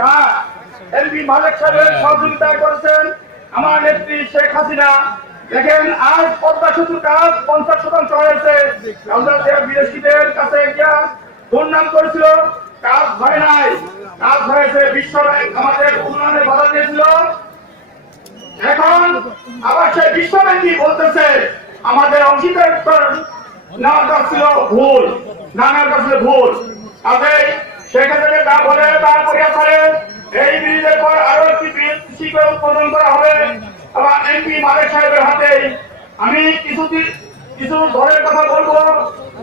খান MP মালেক সাহেবের সহযোগিতায় করেছেন আমার নেত্রী শেখ হাসিনা। দেখেন আজ পদ্মা সেতুর কাজ 50% হয়েছে। বিদেশিদের কাছে গিয়া দুর্নাম করেছিল, কাজ হয় নাই, কাজ হয়েছে। বিশ্ব ব্যাংক আমাদের উন্নয়নে বাধা দিয়েছিল, এখন আবার সেই বিশ্ব ব্যাংকই বলতেছে আমাদের অংশীদার নেওয়ার কাজ ছিল ভুল, নানার কাছে ভুল। কাজেই সেক্ষেত্রে তা বলে তারপরে এই ব্রিজের পর আরো একটি ব্রিজ শিখে উৎপাদন করা হবে আবার এমপি মালেক সাহেবের হাতে। আমি কিছু দলের কথা বলবো।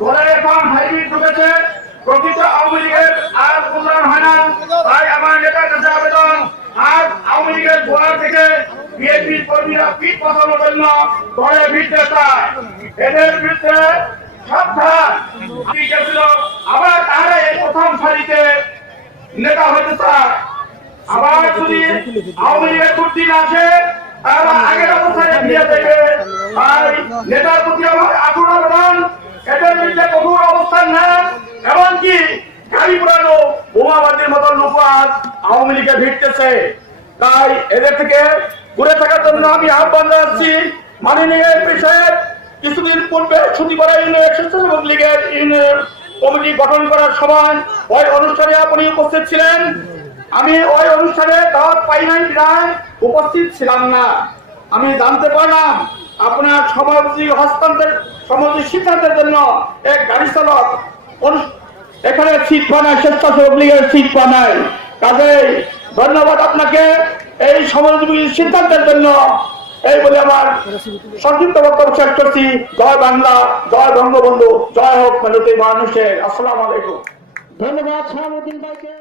দলে এখন হাইব্রিড ঢুকেছে, প্রকৃত আওয়ামী লীগের আর উন্নয়ন হয় না। তাই আমার নেতার কাছে আবেদন, আজ আওয়ামী লীগের গোড়া থেকে বিএনপির কর্মীরা পিঠ পাতানোর জন্য দলে ভিড়তে চায়, এদের বিরুদ্ধে সাবধান। আবার তারা এই প্রথম সারিতে নেতা হতে চায়। আবার যদি আওয়ামী লীগের দুর্দিন আসে তারা আগের অবস্থায় ফিরে দেবে। তাই নেতার প্রতি আমার আগ্রহ আবেদন, এদের বিরুদ্ধে কঠোর অবস্থান নেন। এমনকি গাড়ি পুরানো বোমাবাজির মতো লোক আজ আওয়ামী লীগে ভিড়তেছে। তাই এদের থেকে ঘুরে থাকার জন্য আমি আহ্বান জানাচ্ছি। মাননীয় এমপি সাহেব কিছুদিন পূর্বে ছুটিপাড়া ইউনিয়ন স্বেচ্ছাসেবক লীগের ইউনিয়ন কমিটি গঠন করার সময় ওই অনুষ্ঠানে আপনি উপস্থিত ছিলেন। আমি ওই অনুষ্ঠানে দাওয়াত পাই নাই বিধায় উপস্থিত ছিলাম না। আমি জানতে পারলাম আপনার সমাজী সিদ্ধান্তের জন্য এক গাড়ি চালক এখানে সিট বানায়, স্বেচ্ছাসেবক লীগের সিট বানায়। কাজেই ধন্যবাদ আপনাকে এই সমাজী সিদ্ধান্তের জন্য। এই বলে আমার সংক্ষিপ্ত বক্তব্য শেষ করছি। জয় বাংলা, জয় বঙ্গবন্ধু, জয় হোক মেলতি মানুষের। আসসালামু আলাইকুম। ধন্যবাদ শাহাবুদ্দিন ভাইকে।